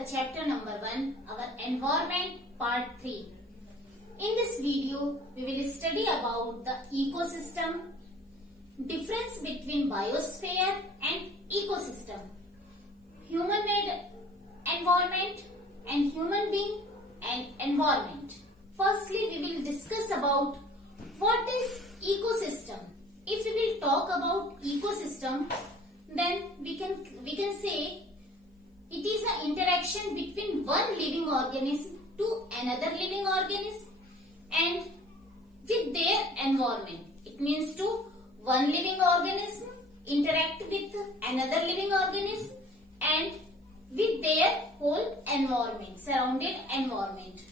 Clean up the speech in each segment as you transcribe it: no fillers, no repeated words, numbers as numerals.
the chapter number 1, our environment part 3. In this video, we will study about the ecosystem, difference between biosphere and ecosystem, human-made environment and human being and environment. Firstly, we will discuss about what is ecosystem. If we will talk about ecosystem, then we can say it is an interaction between one living organism to another living organism and with their environment. It means to one living organism interact with another living organism and with their whole environment, surrounded environment.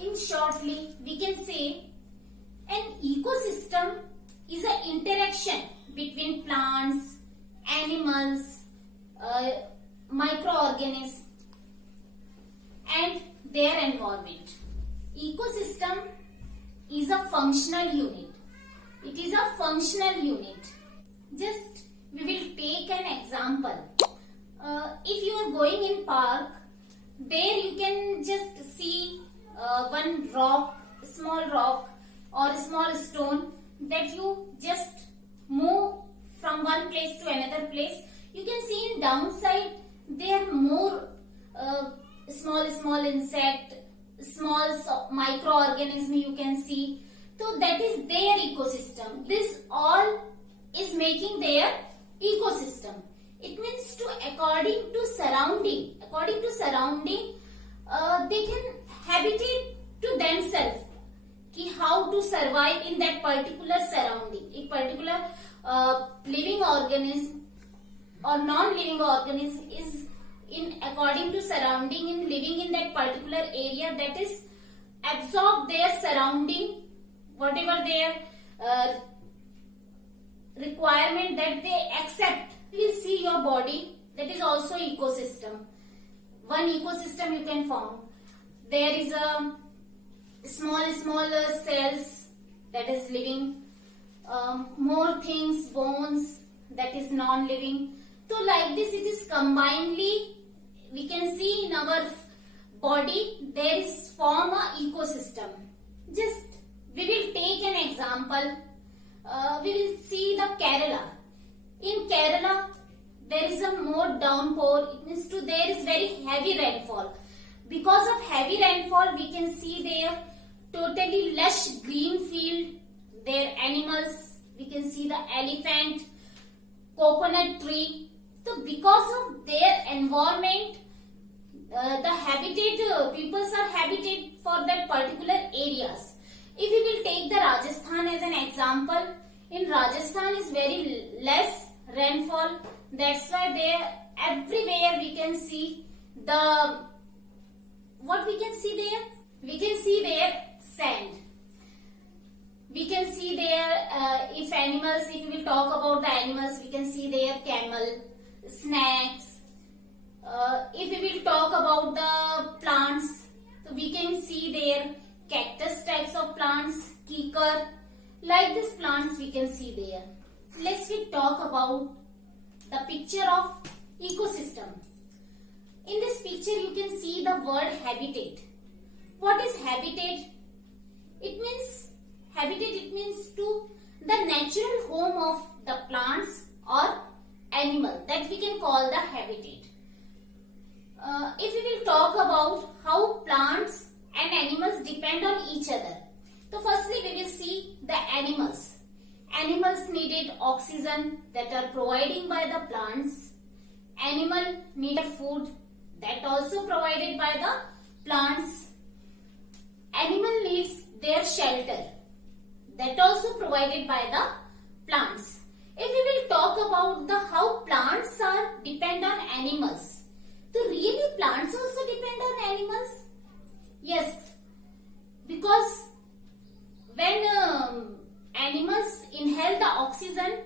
In shortly, we can say an ecosystem is an interaction between plants, animals, microorganisms and their environment. Ecosystem is a functional unit. It is a functional unit. Just we will take an example. If you are going in park, there you can just see one rock, small rock or small stone that you just move from one place to another place. You can see in downside there are more small insect, small microorganism you can see. So that is their ecosystem. This all is making their ecosystem. It means to according to surrounding, they can habitate to themselves. How to survive in that particular surrounding. A particular living organism or non-living organism is in according to surrounding in living in that particular area, that is absorb their surrounding, whatever their requirement that they accept. You see your body, that is also ecosystem. One ecosystem you can form. There is a smaller cells that is living, more things, bones that is non-living. So like this, it is combinedly we can see in our body there is form a ecosystem. Just we will take an example. We will see the Kerala. In Kerala there is a more downpour. It means to there is very heavy rainfall. Because of heavy rainfall, we can see there totally lush green field, their animals, we can see the elephant, coconut tree. So because of their environment, the habitat, peoples are habitat for that particular areas. If we will take the Rajasthan as an example, in Rajasthan is very less rainfall. That's why there everywhere we can see the, what we can see there? We can see there sand. We can see there, if animals, if we will talk about the animals, we can see there camel, snakes. If we will talk about the plants, so we can see there cactus types of plants, kikar, like these plants we can see there. Let's we talk about the picture of ecosystem. In this picture you can see the word habitat. What is habitat? It means to the natural home of the plants or animal, that we can call the habitat. If we will talk about how plants and animals depend on each other. So firstly we will see the animals. Animals needed oxygen that are provided by the plants. Animal needed food that also provided by the plants. Animal needs their shelter that also provided by the plants. If we will talk about the how plants are depend on animals, so really plants also depend on animals? Yes, because when animals inhale the oxygen,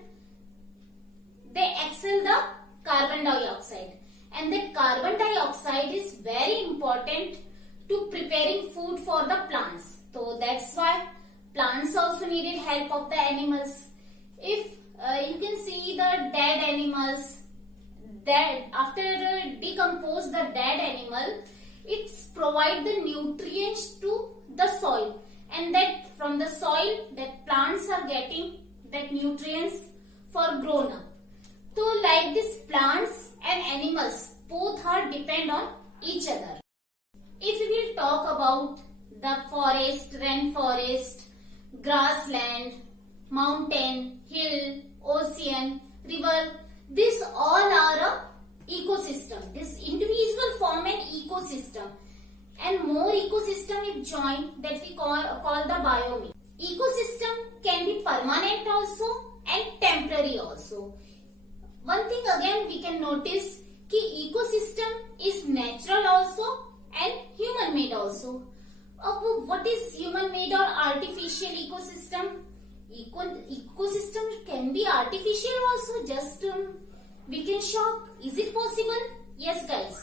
they exhale the carbon dioxide, and the carbon dioxide is very important to preparing food for the plants. So that's why plants also needed help of the animals. If you can see the dead animals, decompose the dead animal, it's provide the nutrients to the soil, and that from the soil that plants are getting that nutrients for grown up. So like this, plants and animals both are depend on each other. If we will talk about the forest, rainforest, grassland, mountain, hill, ocean, river, these all are a ecosystem. This individual form an ecosystem, and more ecosystem is joined that we call the biome. Ecosystem can be permanent also and temporary also. One thing again we can notice ki ecosystem is natural also and human made also. What is human made or artificial ecosystem? Ecosystem can be artificial also, just we can shock. Is it possible? Yes guys,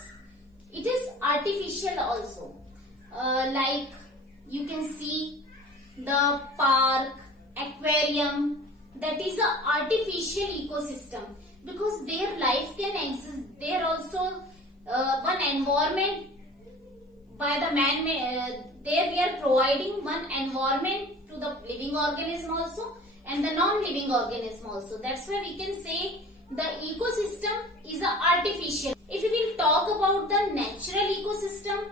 it is artificial also. Like you can see the park, aquarium, that is a artificial ecosystem because their life can exist. They are also one environment by the man. There we are providing one environment to the living organism also and the non-living organism also. That's why we can say the ecosystem is a artificial. If we will talk about the natural ecosystem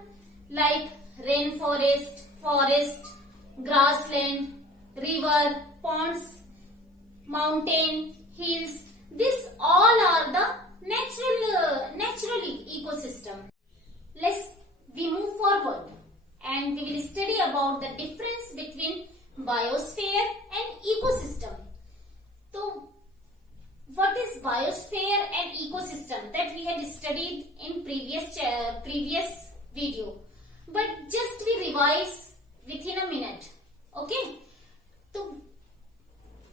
like rainforest, forest, grassland, river, ponds, mountain, hills, these all are the natural ecosystem. We move forward and we will study about the difference between biosphere and ecosystem. So, what is biosphere and ecosystem? That we had studied in previous video, but just we revise within a minute. Okay, so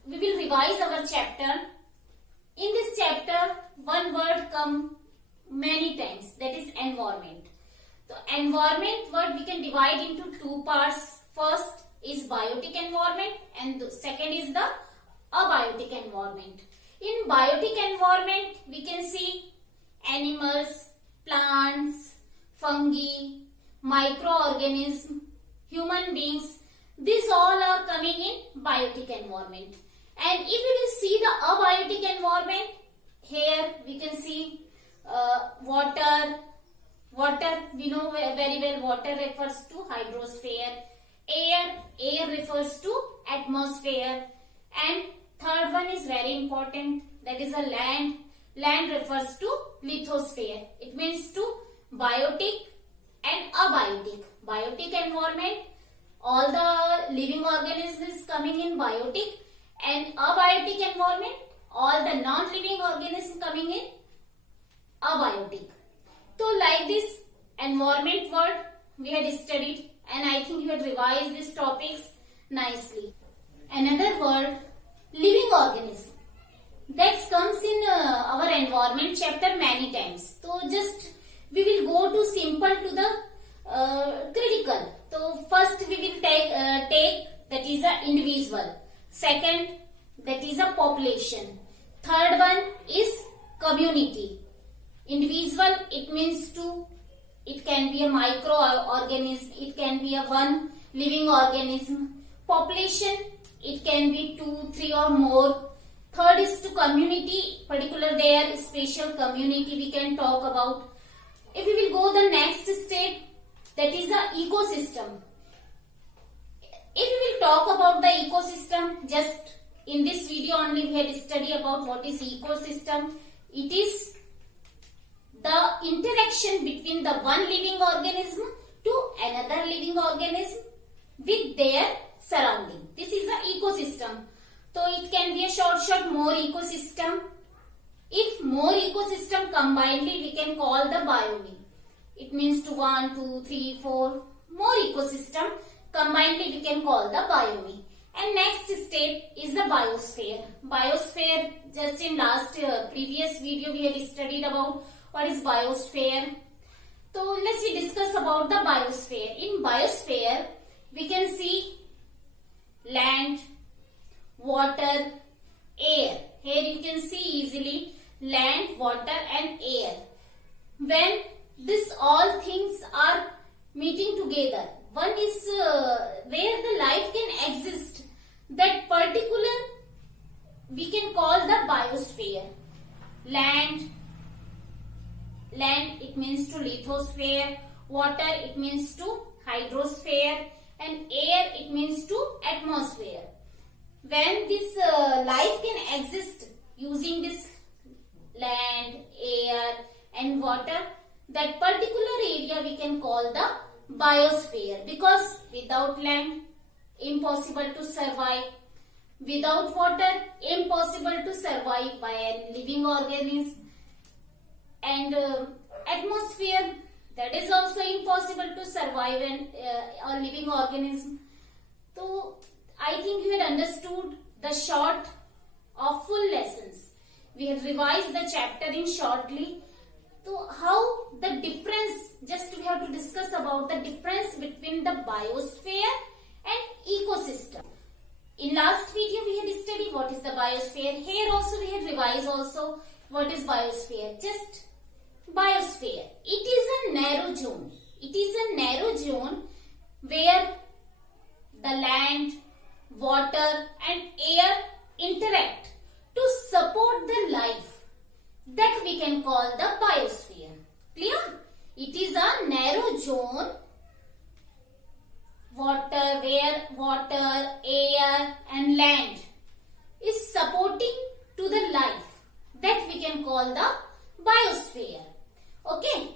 we will revise our chapter. In this chapter, one word come many times, that is environment. So environment word we can divide into two parts. First is biotic environment and the second is the abiotic environment. In biotic environment, we can see animals, plants, fungi, microorganisms, human beings. These all are coming in biotic environment. And if we will see the abiotic environment, here we can see water. Water, we know very well, water refers to hydrosphere. Air refers to atmosphere. And third one is very important, that is a land. Land refers to lithosphere. It means to biotic and abiotic. Biotic environment, all the living organisms coming in biotic, and abiotic environment, all the non-living organisms coming in abiotic. So like this environment word we had studied, and I think you had revised these topics nicely. Another word, living organism, that comes in our environment chapter many times. So just we will go to simple to the critical. So first we will take that is a individual. Second, that is a population. Third one is community. Individual, it means two. It can be a microorganism. It can be a one living organism. Population, it can be 2, 3 or more. Third is to community, particular their special community we can talk about. If we will go the next step, that is the ecosystem. If we will talk about the ecosystem, just in this video only we had study about what is ecosystem. It is the interaction between the one living organism to another living organism with their surrounding. This is the ecosystem. So it can be a short more ecosystem. If more ecosystem combinedly we can call the biome. It means to 1, 2, 3, 4 more ecosystem combinedly we can call the biome. And next step is the biosphere. Biosphere, just in last previous video we had studied about what is biosphere. So let's we discuss about the biosphere. In biosphere we can see land, water, air. Here you can see easily land, water and air. When this all things are meeting together, one is where the life can exist, that particular we can call the biosphere. Land it means to lithosphere, water it means to hydrosphere, and air it means to atmosphere. When this life can exist using this land, air and water, that particular area we can call the biosphere, because without land, impossible to survive. Without water, impossible to survive by a living organism. And atmosphere, that is also impossible to survive a living organism. So I think you had understood the short of full lessons. We have revised the chapter in shortly. So how the difference, just we have to discuss about the difference between the biosphere and ecosystem. In last video we had studied what is the biosphere. Here also we had revised also what is biosphere. Just biosphere. It is a narrow zone. It is a narrow zone where the land, water and air interact to support the life. That we can call the biosphere. Clear? It is a narrow zone where water, air and land is supporting to the life. That we can call the biosphere. Okay.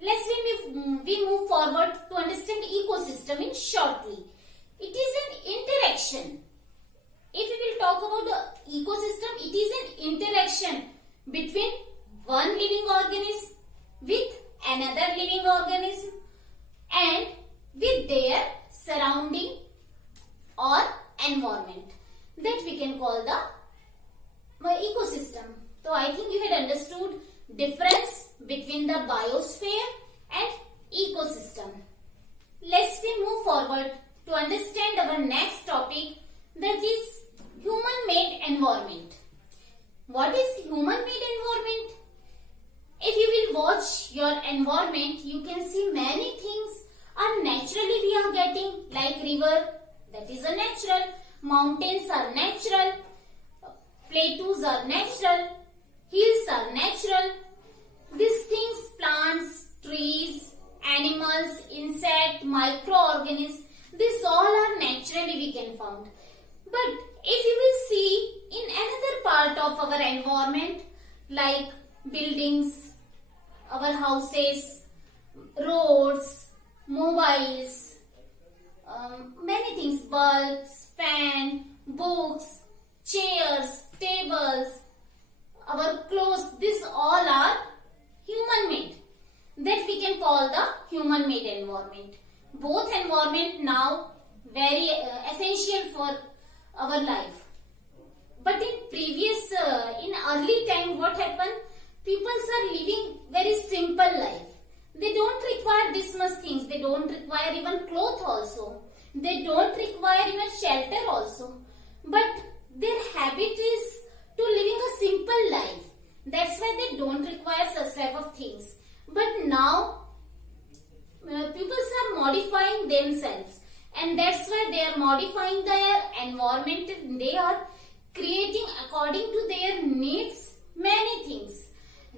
We move forward to understand ecosystem in shortly. It is an interaction. If we will talk about the ecosystem, it is an interaction between one living organism with another living organism and with their surrounding or environment. That we can call the ecosystem. So I think you had understood difference between the biosphere and ecosystem. Let's we move forward to understand our next topic, that is human-made environment. What is human-made environment? If you will watch your environment, you can see many things are naturally we are getting, like river, that is a natural, mountains are natural, plateaus are natural, hills are natural. These things, plants, trees, animals, insect, microorganisms, these all are naturally we can found. But if you will see in another part of our environment, like buildings, our houses, roads, mobiles, many things, bulbs, fan, books, chairs, tables, our clothes, these all are human-made. That we can call the human-made environment. Both environment now very essential for our life. But in previous, in early time, what happened? People are living very simple life. They don't require this much things. They don't require even cloth also. They don't require even shelter also. But their habit is to living a simple life. That's why they don't require such type of things. But now, people are modifying themselves. And that's why they are modifying their environment. They are creating according to their needs many things.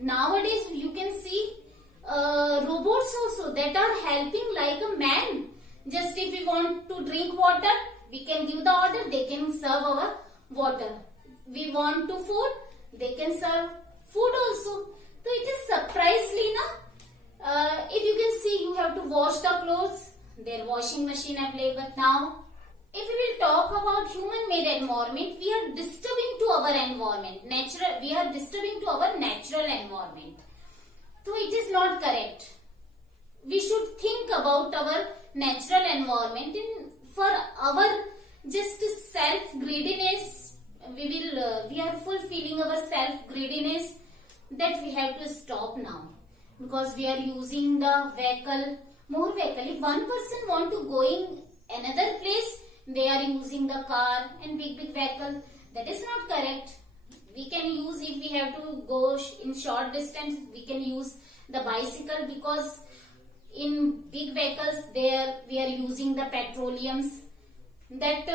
Nowadays, you can see robots also that are helping like a man. Just if we want to drink water, we can give the order, they can serve our water. We want to food, they can serve food also. So it is surprisingly, if you can see, you have to wash the clothes, their washing machine available now. If we will talk about human-made environment, we are disturbing to our environment. We are disturbing to our natural environment. So it is not correct. We should think about our natural environment. For our just self-greediness, we are fulfilling our self-greediness, that we have to stop now. Because we are using the vehicle, more vehicle. If one person want to go in another place, they are using the car and big vehicle. That is not correct. We can use, if we have to go in short distance, we can use the bicycle, because in big vehicles there we are using the petroleums that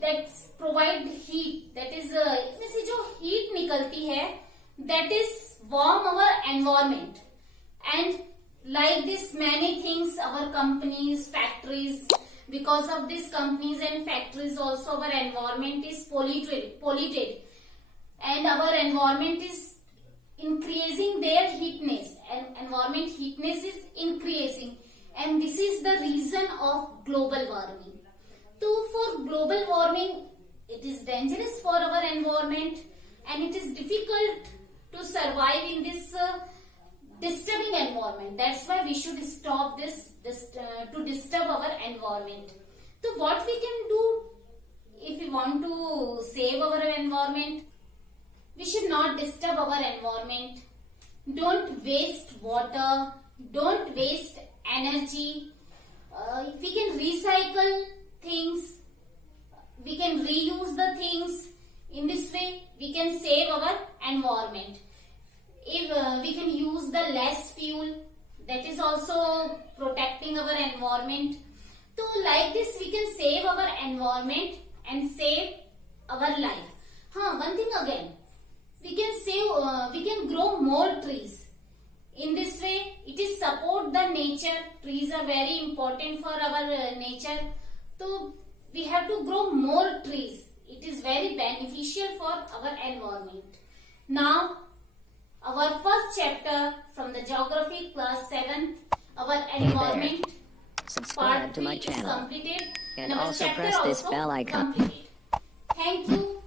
that provide heat, that is इसमें से जो heat निकलती है that is warm our environment. And like this many things, our companies, factories, because of these companies and factories also our environment is polluted, and our environment is increasing their heatness, and environment heatness is increasing, and this is the reason of global warming. So for global warming, it is dangerous for our environment, and it is difficult to survive in this disturbing environment. That's why we should stop this to disturb our environment. So what we can do if we want to save our environment? We should not disturb our environment. Don't waste water. Don't waste energy. If we can recycle things, we can reuse the things. In this way, we can save our environment. If we can use the less fuel, that is also protecting our environment. So like this, we can save our environment and save our life. One thing again, we can grow more trees. In this way, it is support the nature. Trees are very important for our nature. So we have to grow more trees. It is very beneficial for our environment. Now, our first chapter from the geography class 7th, our environment Subscribe part to my 3 is channel completed, and our also chapter press this also bell icon. completed. Thank you.